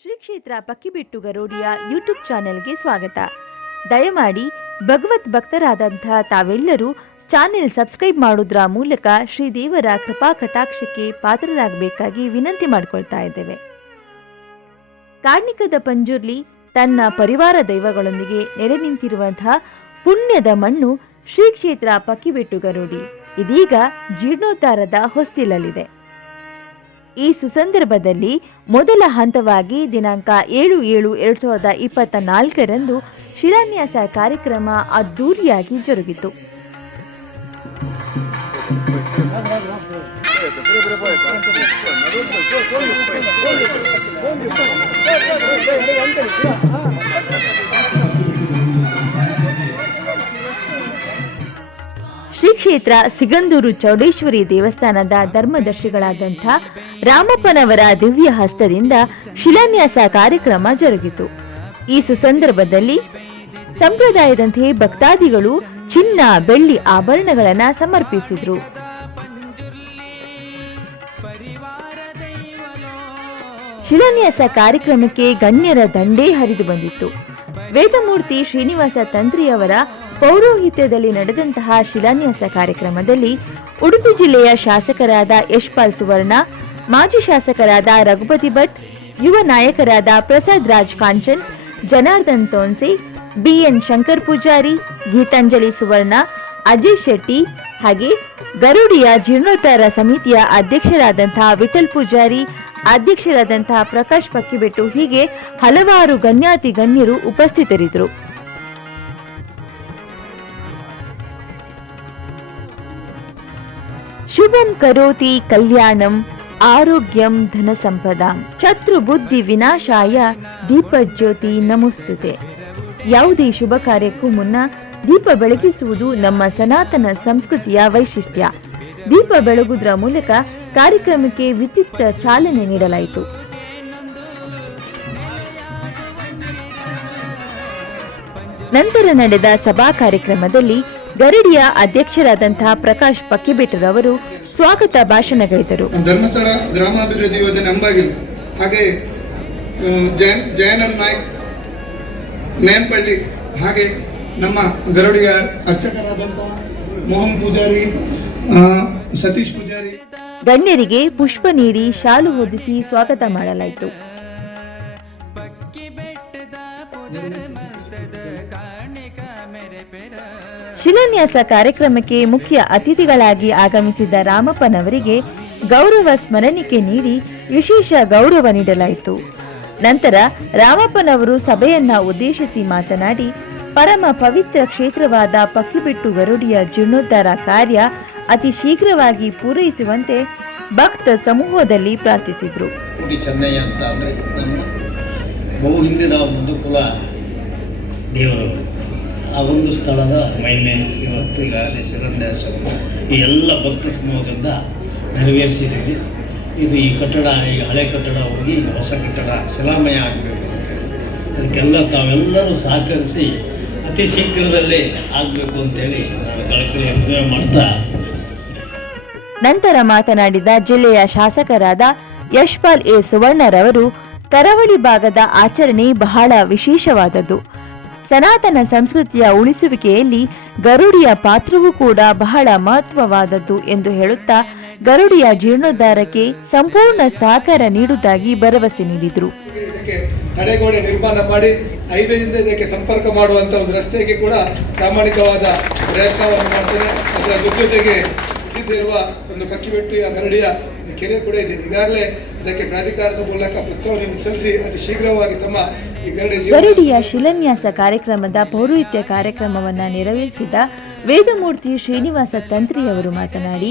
ಶ್ರೀ ಕ್ಷೇತ್ರ ಪಕ್ಕಿಬಿಟ್ಟು ಗರೋಡಿಯ ಯೂಟ್ಯೂಬ್ ಚಾನೆಲ್ಗೆ ಸ್ವಾಗತ. ದಯಮಾಡಿ ಭಗವತ್ ಭಕ್ತರಾದಂಥ ತಾವೆಲ್ಲರೂ ಚಾನೆಲ್ ಸಬ್ಸ್ಕ್ರೈಬ್ ಮಾಡೋದ್ರ ಮೂಲಕ ಶ್ರೀದೇವರ ಕೃಪಾ ಕಟಾಕ್ಷಕ್ಕೆ ಪಾತ್ರರಾಗಬೇಕಾಗಿ ವಿನಂತಿ ಮಾಡಿಕೊಳ್ತಾ ಇದ್ದೇವೆ. ಕಾರ್ಣಿಕದ ಪಂಜುರ್ಲಿ ತನ್ನ ಪರಿವಾರ ದೈವಗಳೊಂದಿಗೆ ನೆಲೆ ನಿಂತಿರುವಂತಹ ಪುಣ್ಯದ ಮಣ್ಣು ಶ್ರೀ ಕ್ಷೇತ್ರ ಪಕ್ಕಿಬೆಟ್ಟು ಗರೋಡಿ. ಇದೀಗ ಜೀರ್ಣೋದ್ಧಾರದ ಹೊಸ್ತಿಲಲ್ಲಿದೆ. ಈ ಸುಸಂದರ್ಭದಲ್ಲಿ ಮೊದಲ ಹಂತವಾಗಿ ದಿನಾಂಕ ಏಳು ಏಳು ಎರಡು ಸಾವಿರದ ಇಪ್ಪತ್ತ ನಾಲ್ಕರಂದು ಶಿಲಾನ್ಯಾಸ ಕಾರ್ಯಕ್ರಮ ಅದ್ದೂರಿಯಾಗಿ ಜರುಗಿತು. ಶ್ರೀ ಕ್ಷೇತ್ರ ಸಿಗಂದೂರು ಚೌಡೇಶ್ವರಿ ದೇವಸ್ಥಾನದ ಧರ್ಮದರ್ಶಿಗಳಾದಂಥ ರಾಮಪ್ಪನವರ ದಿವ್ಯ ಹಸ್ತದಿಂದ ಶಿಲಾನ್ಯಾಸ ಕಾರ್ಯಕ್ರಮ ಜರುಗಿತು. ಈ ಸುಸಂದರ್ಭದಲ್ಲಿ ಸಂಪ್ರದಾಯದಂತೆ ಭಕ್ತಾದಿಗಳು ಚಿನ್ನ, ಬೆಳ್ಳಿ ಆಭರಣಗಳನ್ನು ಸಮರ್ಪಿಸಿದ್ರು. ಶಿಲಾನ್ಯಾಸ ಕಾರ್ಯಕ್ರಮಕ್ಕೆ ಗಣ್ಯರ ದಂಡೇ ಹರಿದು ಬಂದಿತ್ತು. ವೇದಮೂರ್ತಿ ಶ್ರೀನಿವಾಸ ತಂತ್ರಿಯವರ ಪೌರೋಹಿತ್ಯದಲ್ಲಿ ನಡೆದಂತಹ ಶಿಲಾನ್ಯಾಸ ಕಾರ್ಯಕ್ರಮದಲ್ಲಿ ಉಡುಪಿ ಜಿಲ್ಲೆಯ ಶಾಸಕರಾದ ಯಶ್ಪಾಲ್ ಸುವರ್ಣ, ಮಾಜಿ ಶಾಸಕರಾದ ರಘುಪತಿ ಭಟ್, ಯುವ ನಾಯಕರಾದ ಪ್ರಸಾದ್ ರಾಜ್ ಕಾಂಚನ್, ಜನಾರ್ದನ್ ತೋನ್ಸಿ, ಬಿಎನ್ ಶಂಕರ್ ಪೂಜಾರಿ, ಗೀತಾಂಜಲಿ ಸುವರ್ಣ, ಅಜಯ್ ಶೆಟ್ಟಿ ಹಾಗೆ ಗರುಡಿಯ ಜೀರ್ಣೋದ್ಧಾರ ಸಮಿತಿಯ ಅಧ್ಯಕ್ಷರಾದಂತಹ ವಿಠಲ್ ಪೂಜಾರಿ, ಅಧ್ಯಕ್ಷರಾದಂತಹ ಪ್ರಕಾಶ್ ಪಕ್ಕಿಬೆಟ್ಟು ಹೀಗೆ ಹಲವಾರು ಗಣ್ಯಾತಿ ಗಣ್ಯರು ಉಪಸ್ಥಿತರಿದ್ದರು. ಶುಭಂ ಕರೋತಿ ಕಲ್ಯಾಣಂ ಆರೋಗ್ಯಂ ಧನ ಸಂಪದಾಂ ಶತ್ರು ಬುದ್ಧಿ ವಿನಾಶಾಯ ದೀಪಜ್ಯೋತಿ ನಮಸ್ತುತೆ. ಯಾವುದೇ ಶುಭ ಕಾರ್ಯಕ್ಕೂ ಮುನ್ನ ದೀಪ ಬೆಳಗಿಸುವುದು ನಮ್ಮ ಸನಾತನ ಸಂಸ್ಕೃತಿಯ ವೈಶಿಷ್ಟ್ಯ. ದೀಪ ಬೆಳಗುವುದರ ಮೂಲಕ ಕಾರ್ಯಕ್ರಮಕ್ಕೆ ವಿದ್ಯುತ್ ಚಾಲನೆ ನೀಡಲಾಯಿತು. ನಂತರ ನಡೆದ ಸಭಾ ಕಾರ್ಯಕ್ರಮದಲ್ಲಿ ಗರಡಿಯ ಅಧ್ಯಕ್ಷರಾದಂತಹ ಪ್ರಕಾಶ್ ಪಕ್ಕಿಬೆಟ್ಟರವರು ಸ್ವಾಗತ ಭಾಷಣಗೈದರು ಧರ್ಮಸ್ಥಳ ಗ್ರಾಮಾಭಿವೃದ್ಧಿ ಯೋಜನೆ ಅಂಬಾಗಿಲು. ಹಾಗೆ ಜಯನಂದ್ ನಾಯ್ಕ್ ನೇಂಪಳ್ಳಿ ಹಾಗೆ ನಮ್ಮ ಗರುಡಿಯ ಅರ್ಚಕರಾದಂತಹ ಮೋಹನ್ ಪೂಜಾರಿ ಸತೀಶ್ ಪೂಜಾರಿ. ಗಣ್ಯರಿಗೆ ಪುಷ್ಪ ನೀಡಿ ಶಾಲು ಹೊದಿಸಿ ಸ್ವಾಗತ ಮಾಡಲಾಯಿತು. ಶಿಲಾನ್ಯಾಸ ಕಾರ್ಯಕ್ರಮಕ್ಕೆ ಮುಖ್ಯ ಅತಿಥಿಗಳಾಗಿ ಆಗಮಿಸಿದ್ದ ರಾಮಪ್ಪನವರಿಗೆ ಗೌರವ ಸ್ಮರಣಿಕೆ ನೀಡಿ ವಿಶೇಷ ಗೌರವ ನೀಡಲಾಯಿತು. ನಂತರ ರಾಮಪ್ಪನವರು ಸಭೆಯನ್ನ ಉದ್ದೇಶಿಸಿ ಮಾತನಾಡಿ, ಪರಮ ಪವಿತ್ರ ಕ್ಷೇತ್ರವಾದ ಪಕ್ಕಿಬಿಟ್ಟು ಗರುಡಿಯ ಜೀರ್ಣೋದ್ಧಾರ ಕಾರ್ಯ ಅತಿ ಶೀಘ್ರವಾಗಿ ಪೂರೈಸುವಂತೆ ಭಕ್ತ ಸಮೂಹದಲ್ಲಿ ಪ್ರಾರ್ಥಿಸಿದ್ರು. ಚೆನ್ನಯ್ಯ ಅಂತ ಅಂದರೆ ಬಹು ಹಿಂದಿನ ಒಂದು ಕುಲ ದೇವರು ಆ ಒಂದು ಸ್ಥಳದ ಮಹಿಮೆ ಇವತ್ತು ಈಗಾಗಲೇ ಶಿಲಾನ್ಯಾಸವನ್ನು ಈ ಎಲ್ಲ ಭಕ್ತ ಸಮೂಹದಿಂದ ನೆರವೇರಿಸಿದ್ದೀವಿ. ಇದು ಈ ಕಟ್ಟಡ ಈಗ ಹಳೆ ಕಟ್ಟಡ ಹೋಗಿ ಹೊಸ ಕಟ್ಟಡ, ಶಿಲಾಮಯ ಆಗಬೇಕು ಅಂತೇಳಿ ಅದಕ್ಕೆಲ್ಲ ತಾವೆಲ್ಲರೂ ಸಹಕರಿಸಿ ಅತಿ ಶೀಘ್ರದಲ್ಲೇ ಆಗಬೇಕು ಅಂತೇಳಿ ನಾನು ಕಳಕಳಿ ಅಭಿನಯ ಮಾಡ್ತಾ ನಂತರ ಮಾತನಾಡಿದ ಜಿಲ್ಲೆಯ ಶಾಸಕರಾದ ಯಶ್ಪಾಲ್ ಎ ಸುವರ್ಣರವರು ಕರಾವಳಿ ಭಾಗದ ಆಚರಣೆ ಬಹಳ ವಿಶೇಷವಾದದ್ದು. ಸನಾತನ ಸಂಸ್ಕೃತಿಯ ಉಳಿಸುವಿಕೆಯಲ್ಲಿ ಗರುಡಿಯ ಪಾತ್ರವೂ ಕೂಡ ಬಹಳ ಮಹತ್ವವಾದದ್ದು ಎಂದು ಹೇಳುತ್ತಾ ಗರುಡಿಯ ಜೀರ್ಣೋದ್ಧಾರಕ್ಕೆ ಸಂಪೂರ್ಣ ಸಹಕಾರ ನೀಡುವುದಾಗಿ ಭರವಸೆ ನೀಡಿದರು. ತಡೆಗೋಡೆ ನಿರ್ಮಾಣ ಮಾಡಿ ಹೈವೇಯಿಂದ ಇದಕ್ಕೆ ಸಂಪರ್ಕ ಮಾಡುವಂಥ ಒಂದು ರಸ್ತೆಗೆ ಕೂಡ ಪ್ರಾಮಾಣಿಕವಾದ ಪ್ರಯತ್ನವನ್ನು ಮಾಡ್ತೇನೆ. ಅದರ ಜೊತೆಗೆ ಸಿದ್ಧಿರುವ ಒಂದು ಕಕ್ಕಿಬೆಟ್ಟಿಯ ಗರಡಿಯ ಒಂದು ಕೆರೆ ಕೂಡ ಇದೆ. ಈಗಾಗಲೇ ಇದಕ್ಕೆ ಪ್ರಾಧಿಕಾರದ ಮೂಲಕ ಪ್ರಸ್ತಾವನೆಯನ್ನು ಸಲ್ಲಿಸಿ ಅತಿ ಶೀಘ್ರವಾಗಿ ತಮ್ಮ ಗರುಡಿಯ ಶಿಲಾನ್ಯಾಸ ಕಾರ್ಯಕ್ರಮದ ಪೌರೋಹಿತ್ಯ ಕಾರ್ಯಕ್ರಮವನ್ನು ನೆರವೇರಿಸಿದ ವೇದಮೂರ್ತಿ ಶ್ರೀನಿವಾಸ ತಂತ್ರಿಯವರು ಮಾತನಾಡಿ,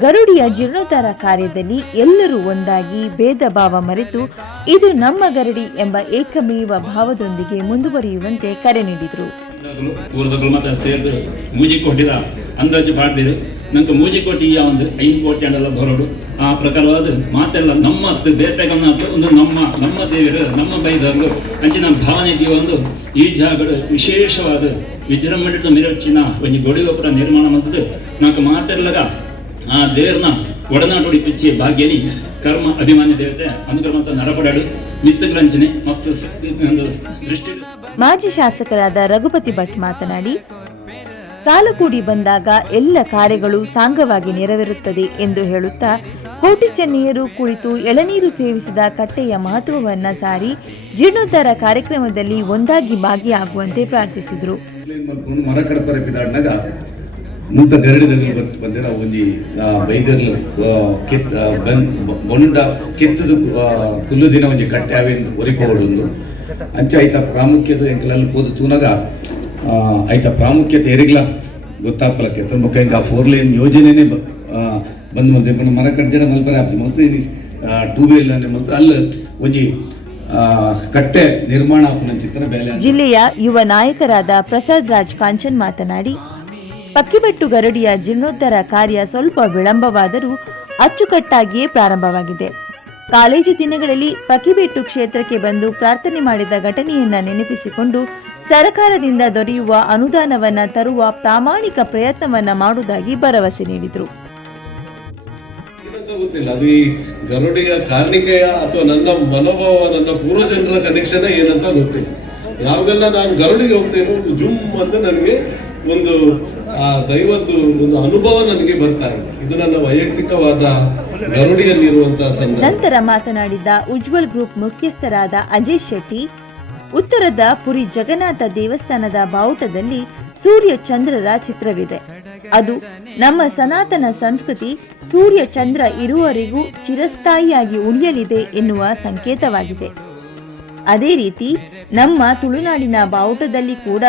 ಗರುಡಿಯ ಜೀರ್ಣೋದ್ಧಾರ ಕಾರ್ಯದಲ್ಲಿ ಎಲ್ಲರೂ ಒಂದಾಗಿ ಭೇದ ಭಾವ ಮರೆತು ಇದು ನಮ್ಮ ಗರಡಿ ಎಂಬ ಏಕಮೇವ ಭಾವದೊಂದಿಗೆ ಮುಂದುವರಿಯುವಂತೆ ಕರೆ ನೀಡಿದರು. ಮಾತ್ರ ಸೇರಿದು ಮೂಜಿ ಕೊಟ್ಟಿದ ಅಂದಾಜು ಮಾಡಿದ್ರು ನಂಗೆ ಮೂಜಿ ಕೋಟಿ ಒಂದು ಐದು ಕೋಟಿ ಹಣೆಲ್ಲ ಬರೋಡು. ಆ ಪ್ರಕಾರವಾದ ಮಾತೆಲ್ಲ ನಮ್ಮ ದೇವತೆಗಳನ್ನ ಒಂದು ನಮ್ಮ ನಮ್ಮ ದೇವರು, ನಮ್ಮ ಬೈದವರು. ಅಂಚಿನ ಭಾವನೆ ಒಂದು ಈ ಜಾಗಗಳು ವಿಶೇಷವಾದ ವಿಜೃಂಭಣೆದ ಮೆರಚಿನ ಒಂದು ಗೋಡಿ ಗೋಪುರ ನಿರ್ಮಾಣ ಮಾಡಿದ್ದು ನಾಲ್ಕು ಮಾತೆಲ್ಲಗ ಆ ದೇವ್ರನ್ನ ಒಡನಾಟೋಡಿ ಪಿಚ್ಚಿ ಭಾಗ್ಯನಿ ಕರ್ಮ ಅಭಿಮಾನಿ ದೇವತೆ ಅನುಕ್ರಮಂತ ನರಪಡಾಡು ಮಸ್ತ್ ದೃಷ್ಟಿ. ಮಾಜಿ ಶಾಸಕರಾದ ರಘುಪತಿ ಭಟ್ ಮಾತನಾಡಿ ಕಾಲಕೂಡಿ ಬಂದಾಗ ಎಲ್ಲ ಕಾರ್ಯಗಳು ಸಾಂಗವಾಗಿ ನೆರವೇರುತ್ತದೆ ಎಂದು ಹೇಳುತ್ತಾ ಕೋಟಿ ಚೆನ್ನೆಯರು ಕುಳಿತು ಎಳನೀರು ಸೇವಿಸಿದ ಕಟ್ಟೆಯ ಮಹತ್ವವನ್ನ ಸಾರಿ ಜೀರ್ಣೋದ್ಧಾರ ಕಾರ್ಯಕ್ರಮದಲ್ಲಿ ಒಂದಾಗಿ ಭಾಗಿಯಾಗುವಂತೆ ಪ್ರಾರ್ಥಿಸಿದರು. ಕಂಪ್ಲೇಂಟ್ ಗರಡಿದಲ್ಲಿ ಬಂತು ಬಂದರೆ ನಾವು ಇಲ್ಲಿ ಕೆತ್ತ ಬೈದರ್ಲ ಕೆತ್ ಆ, ಬನ್ ಬೊಂಡ ಕೆತ್ತದು ಕುಲ್ಲು ದಿನ ಒಂಜಿ ಕಟ್ಟೆ ಅವೇನು ಒರಿಪೋಡು ಅಂಚೆ ಐತ ಪ್ರಾಮುಖ್ಯತೆ ಎಂಕಲಲ್ಲಿ ಪೋದು ತೂನಾಗ ಐತ ಪ್ರಾಮುಖ್ಯತೆ ಎರಿಗ್ಲ ಗೊತ್ತಾಪಲ ಕೆತ್ತ ಮುಖ ಇಂಥ ಫೋರ್ ಲೈನ್ ಯೋಜನೆನೇ ಬಂದು ಮತ್ತೆ ಪುನಃ ಮನ ಕಡ್ಜನ ಮಲ್ಪರೆ ಆಪಿ ಮತ್ತು ಟೂ ವೀಲರ್ ಮತ್ತು ಅಲ್ಲಿ ಒಂಜಿ ಕಟ್ಟೆ ನಿರ್ಮಾಣ ಚಿತ್ರ ಜಿಲ್ಲೆಯ ಯುವ ನಾಯಕರಾದ ಪ್ರಸಾದ್ ರಾಜ್ ಕಾಂಚನ್ ಮಾತನಾಡಿ ಪಕ್ಕಿಬೆಟ್ಟು ಗರಡಿಯ ಜೀರ್ಣೋದ್ಧಾರ ಕಾರ್ಯ ಸ್ವಲ್ಪ ವಿಳಂಬವಾದರೂ ಅಚ್ಚುಕಟ್ಟಾಗಿಯೇ ಪ್ರಾರಂಭವಾಗಿದೆ. ಕಾಲೇಜು ದಿನಗಳಲ್ಲಿ ಪಕ್ಕಿಬೆಟ್ಟು ಕ್ಷೇತ್ರಕ್ಕೆ ಬಂದು ಪ್ರಾರ್ಥನೆ ಮಾಡಿದ ಘಟನೆಯನ್ನ ನೆನಪಿಸಿಕೊಂಡು ಸರ್ಕಾರದಿಂದ ದೊರೆಯುವ ಅನುದಾನವನ್ನ ತರುವ ಪ್ರಾಮಾಣಿಕ ಪ್ರಯತ್ನವನ್ನ ಮಾಡುವುದಾಗಿ ಭರವಸೆ ನೀಡಿದರು. ಗೊತ್ತಿಲ್ಲ, ಅದು ಈ ಗರುಡಿಯ ಕಾರ್ಣಿಕೆಯ ಅಥವಾ ನನ್ನ ಮನೋಭಾವ, ನನ್ನ ಪೂರ್ವಜನರ ಕನೆಕ್ಷನ್ ಏನಂತ ಗೊತ್ತಿಲ್ಲ. ಯಾವಾಗೆಲ್ಲ ನಾನು ಗರುಡಿಗೆ ಹೋಗ್ತೇನೆ ಒಂದು ಜುಮ್ ಅಂತ ನನಗೆ ಒಂದು ಆ ದೈವದ್ದು ಒಂದು ಅನುಭವ ನನಗೆ ಬರ್ತಾ ಇದೆ. ಇದು ನನ್ನ ವೈಯಕ್ತಿಕವಾದ ಗರುಡಿಯಲ್ಲಿರುವಂತಹ ನಂತರ ಮಾತನಾಡಿದ ಉಜ್ವಲ್ ಗ್ರೂಪ್ ಮುಖ್ಯಸ್ಥರಾದ ಅಜಯ್ ಶೆಟ್ಟಿ, ಉತ್ತರದ ಪುರಿ ಜಗನ್ನಾಥ ದೇವಸ್ಥಾನದ ಬಾವುಟದಲ್ಲಿ ಸೂರ್ಯ ಚಂದ್ರರ ಚಿತ್ರವಿದೆ. ಅದು ನಮ್ಮ ಸನಾತನ ಸಂಸ್ಕೃತಿ, ಸೂರ್ಯ ಚಂದ್ರ ಇರುವವರೆಗೂ ಚಿರಸ್ಥಾಯಿಯಾಗಿ ಉಳಿಯಲಿದೆ ಎನ್ನುವ ಸಂಕೇತವಾಗಿದೆ. ಅದೇ ರೀತಿ ನಮ್ಮ ತುಳುನಾಡಿನ ಬಾವುಟದಲ್ಲಿ ಕೂಡ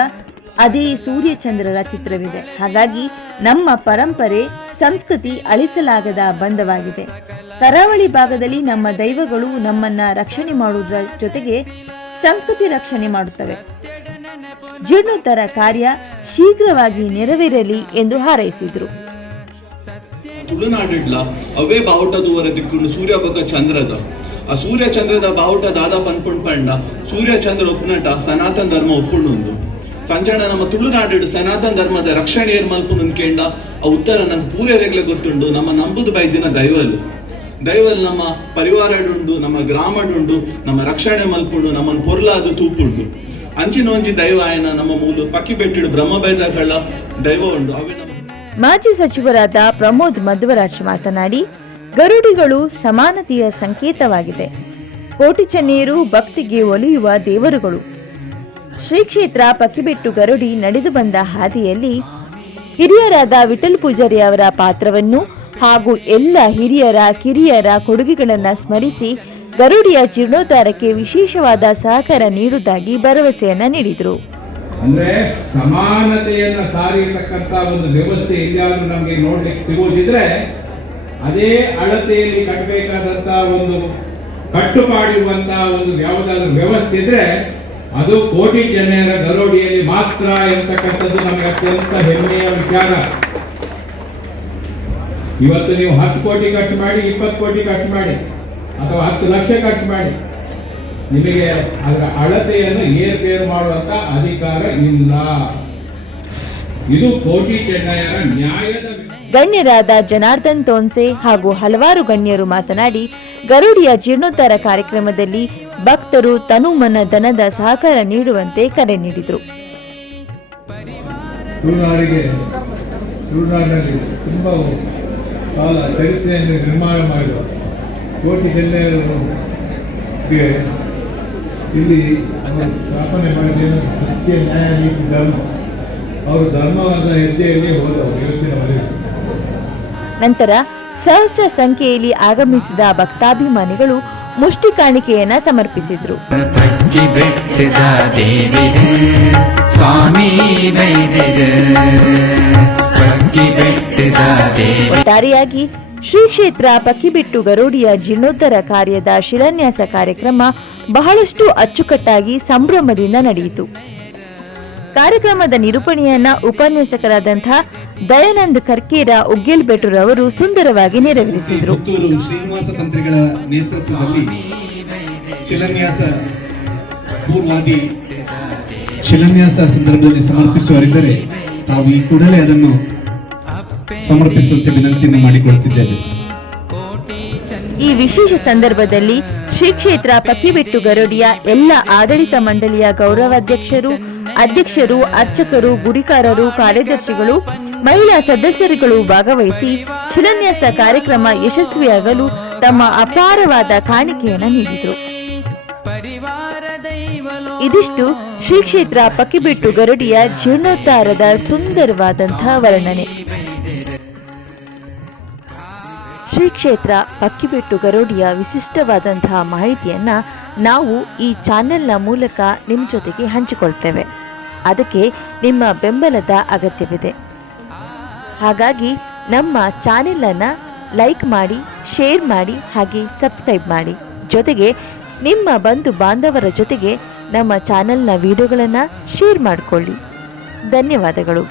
ಅದೇ ಸೂರ್ಯಚಂದ್ರರ ಚಿತ್ರವಿದೆ. ಹಾಗಾಗಿ ನಮ್ಮ ಪರಂಪರೆ ಸಂಸ್ಕೃತಿ ಅಳಿಸಲಾಗದ ಬಂಧವಾಗಿದೆ. ಕರಾವಳಿ ಭಾಗದಲ್ಲಿ ನಮ್ಮ ದೈವಗಳು ನಮ್ಮನ್ನ ರಕ್ಷಣೆ ಮಾಡುವುದರ ಜೊತೆಗೆ ಸಂಸ್ಕೃತಿ ರಕ್ಷಣೆ ಮಾಡುತ್ತವೆ. ಜೀರ್ಣೋತ್ತರ ಕಾರ್ಯ ಶೀಘ್ರವಾಗಿ ನೆರವೇರಲಿ ಎಂದು ಹಾರೈಸಿದರು. ಅವೇ ಬಾವುಟದು ದಿಕ್ಕೊಂಡು ಸೂರ್ಯ ಚಂದ್ರದ. ಆ ಸೂರ್ಯ ಚಂದ್ರದ ಬಾವುಟ ದಾದ ಪನ್ಪುಂಡ್ ಪಂಡ ಸೂರ್ಯ ಚಂದ್ರ ಸನಾತನ ಧರ್ಮ ಒಪ್ಪುಂಡು ಸಂಚಣ ನಮ್ಮ ತುಳುನಾಡು ಸನಾತನ ಧರ್ಮದ ರಕ್ಷಣೆ ಮಲ್ಪುನ ಕೇಂದ ಆ ಉತ್ತರ ನಂಗೆ ಪೂರೆರೆಗ್ಲೆ ಗೊತ್ತುಂಡು. ನಮ್ಮ ನಂಬುದು ಬೈದಿನ ದೈವಲ್ ದೈವಲ್ ನಮ್ಮ ಪರಿವಾರಡುಂಡು, ನಮ್ಮ ಗ್ರಾಮಡುಂಡು, ನಮ್ಮ ರಕ್ಷಣೆ ಮಲ್ಪುಂಡು, ನಮ್ಮನ್ನು ಪೊರ್ಲಾದು ತೂಪುಂಡು. ಅಂಚಿನ ಒಂಜಿ ದೈವ ಆಯನ ನಮ್ಮ ಮೂಲು ಪಕ್ಕಿ ಬೆಟ್ಟಿಡು ಬ್ರಹ್ಮ ಬೈದಗಳ ದೈವ ಉಂಡು ಮಾಜಿ ಸಚಿವರಾದ ಪ್ರಮೋದ್ ಮಧ್ವರಾಜ್ ಮಾತನಾಡಿ, ಗರುಡಿಗಳು ಸಮಾನತೆಯ ಸಂಕೇತವಾಗಿದೆ. ಕೋಟಿ ಚೆನ್ನೀರು ಭಕ್ತಿಗೆ ಒಲಿಯುವ ದೇವರುಗಳು. ಶ್ರೀ ಕ್ಷೇತ್ರ ಪಕ್ಕಿಬಿಟ್ಟು ಗರುಡಿ ನಡೆದು ಬಂದ ಹಾದಿಯಲ್ಲಿ ಹಿರಿಯರಾದ ವಿಠಲ್ ಪೂಜಾರಿ ಅವರ ಪಾತ್ರವನ್ನು ಹಾಗೂ ಎಲ್ಲ ಹಿರಿಯರ ಕಿರಿಯರ ಕೊಡುಗೆಗಳನ್ನು ಸ್ಮರಿಸಿ ಗರುಡಿಯ ಜೀರ್ಣೋದ್ಧಾರಕ್ಕೆ ವಿಶೇಷವಾದ ಸಹಕಾರ ನೀಡುವುದಾಗಿ ಭರವಸೆಯನ್ನ ನೀಡಿದರು. ಅಂದ್ರೆ ಸಮಾನತೆಯನ್ನ ಸಾರಿರ್ತಕ್ಕಂಥ ಒಂದು ವ್ಯವಸ್ಥೆ ಎಲ್ಲಿಯಾದ್ರೂ ನಮಗೆ ನೋಡ್ಲಿಕ್ಕೆ ಸಿಗೋದಿದ್ರೆ ಅದೇ ಅಳತೆಯಲ್ಲಿ ಕಟ್ಟಬೇಕಾದಂತ ಒಂದು ಕಟ್ಟುಪಾಡಿರುವಂತಹ ಒಂದು ಯಾವುದಾದ್ರೂ ವ್ಯವಸ್ಥೆ ಇದ್ರೆ ಅದು ಕೋಟಿ ಜನರ ಗರೋಡಿಯಲ್ಲಿ ಮಾತ್ರ ಎಂತಕ್ಕಂಥದ್ದು ನಮಗೆ ಅತ್ಯಂತ ಹೆಮ್ಮೆಯ ವಿಚಾರ. ಇವತ್ತು ನೀವು ಹತ್ತು ಕೋಟಿ ಖರ್ಚು ಮಾಡಿ, ಇಪ್ಪತ್ತು ಕೋಟಿ ಖರ್ಚು ಮಾಡಿ, ಅಥವಾ ಹತ್ತು ಲಕ್ಷ ಖರ್ಚು ಮಾಡಿ, ನಿಮಗೆ ಅದರ ಅಳತೆಯನ್ನು ಏರ್ಪೇರು ಮಾಡುವಂತ ಅಧಿಕಾರ ಇಲ್ಲ. ಇದು ಕೋಟಿ ಚೆನ್ನಯ್ಯರ ನ್ಯಾಯದ ಗಣ್ಯರಾದ ಜನಾರ್ದನ್ ತೋನ್ಸೆ ಹಾಗೂ ಹಲವಾರು ಗಣ್ಯರು ಮಾತನಾಡಿ, ಗರುಡಿಯ ಜೀರ್ಣೋದ್ಧಾರ ಕಾರ್ಯಕ್ರಮದಲ್ಲಿ ಭಕ್ತರು ತನು ಮನ ಧನದ ಸಹಕಾರ ನೀಡುವಂತೆ ಕರೆ ನೀಡಿದರು. ನಿರ್ಮಾಣ ಮಾಡಿದ ಕೋಟಿ ಇಲ್ಲಿ ಸ್ಥಾಪನೆ ಮಾಡಿದ ಸತ್ಯ ನ್ಯಾಯ ನೀತಿ ಧರ್ಮ. ಅವರು ಧರ್ಮವಾದ ಹೆಜ್ಜೆಯಲ್ಲಿ ಹೋದವರು ಇವತ್ತಿನವರೆಗೆ ನಂತರ ಸಹಸ್ರ ಸಂಖ್ಯೆಯಲ್ಲಿ ಆಗಮಿಸಿದ ಭಕ್ತಾಭಿಮಾನಿಗಳು ಮುಷ್ಟಿ ಕಾಣಿಕೆಯನ್ನ ಸಮರ್ಪಿಸಿದ್ರು. ಒಟ್ಟಾರೆಯಾಗಿ ಶ್ರೀ ಕ್ಷೇತ್ರ ಪಕ್ಕಿಬಿಟ್ಟು ಗರುಡಿಯ ಜೀರ್ಣೋದ್ಧರ ಕಾರ್ಯದ ಶಿಲಾನ್ಯಾಸ ಕಾರ್ಯಕ್ರಮ ಬಹಳಷ್ಟು ಅಚ್ಚುಕಟ್ಟಾಗಿ ಸಂಭ್ರಮದಿಂದ ನಡೆಯಿತು. ಕಾರ್ಯಕ್ರಮದ ನಿರೂಪಣೆಯನ್ನ ಉಪನ್ಯಾಸಕರಾದಂತಹ ದಯಾನಂದ್ ಕರ್ಕೇರ ಉಗ್ಗೆಲ್ಬೆಟೂರ್ ಅವರು ಸುಂದರವಾಗಿ ನೆರವೇರಿಸಿದರು. ಶ್ರೀನಿವಾಸ ತಂತ್ರಿಗಳ ನೇತೃತ್ವದಲ್ಲಿ ಶಿಲಾನ್ಯಾಸ ಪೂರ್ವಾದಿ ಶಿಲಾನ್ಯಾಸ ಸಂದರ್ಭದಲ್ಲಿ ಸಮರ್ಪಿಸುವರಿದ್ದರೆ ತಾವು ಈ ಕೂಡಲೇ ಅದನ್ನು ಸಮರ್ಪಿಸುವಂತೆ ವಿನಂತಿಯನ್ನು ಮಾಡಿಕೊಳ್ತಿದ್ದೇವೆ ಈ ವಿಶೇಷ ಸಂದರ್ಭದಲ್ಲಿ ಶ್ರೀ ಕ್ಷೇತ್ರ ಪಕ್ಕಿಬೆಟ್ಟು ಗರುಡಿಯ ಎಲ್ಲ ಆಡಳಿತ ಮಂಡಳಿಯ ಗೌರವಾಧ್ಯಕ್ಷರು ಅಧ್ಯಕ್ಷರು, ಅರ್ಚಕರು ಗುಡಿಕಾರರು ಕಾರ್ಯದರ್ಶಿಗಳು, ಮಹಿಳಾ ಸದಸ್ಯರುಗಳು ಭಾಗವಹಿಸಿ ಶಿಲಾನ್ಯಾಸ ಕಾರ್ಯಕ್ರಮ ಯಶಸ್ವಿಯಾಗಲು ತಮ್ಮ ಅಪಾರವಾದ ಕಾಣಿಕೆಯನ್ನು ನೀಡಿದರು. ಇದಿಷ್ಟು ಶ್ರೀ ಕ್ಷೇತ್ರ ಪಕ್ಕಿಬೆಟ್ಟು ಗರಡಿಯ ಜೀರ್ಣೋದ್ಧಾರದ ಸುಂದರವಾದಂತಹ ವರ್ಣನೆ. ಶ್ರೀ ಕ್ಷೇತ್ರ ಪಕ್ಕಿಬೆಟ್ಟು ಗರೋಡಿಯ ವಿಶಿಷ್ಟವಾದಂತಹ ಮಾಹಿತಿಯನ್ನ ನಾವು ಈ ಚಾನೆಲ್ನ ಮೂಲಕ ನಿಮ್ಮ ಜೊತೆಗೆ ಹಂಚಿಕೊಳ್ತೇವೆ. ಅದಕ್ಕೆ ನಿಮ್ಮ ಬೆಂಬಲದ ಅಗತ್ಯವಿದೆ. ಹಾಗಾಗಿ ನಮ್ಮ ಚಾನೆಲನ್ನು ಲೈಕ್ ಮಾಡಿ, ಶೇರ್ ಮಾಡಿ, ಹಾಗೆ ಸಬ್ಸ್ಕ್ರೈಬ್ ಮಾಡಿ. ಜೊತೆಗೆ ನಿಮ್ಮ ಬಂಧು ಬಾಂಧವರ ಜೊತೆಗೆ ನಮ್ಮ ಚಾನೆಲ್ನ ವಿಡಿಯೋಗಳನ್ನು ಶೇರ್ ಮಾಡಿಕೊಳ್ಳಿ. ಧನ್ಯವಾದಗಳು.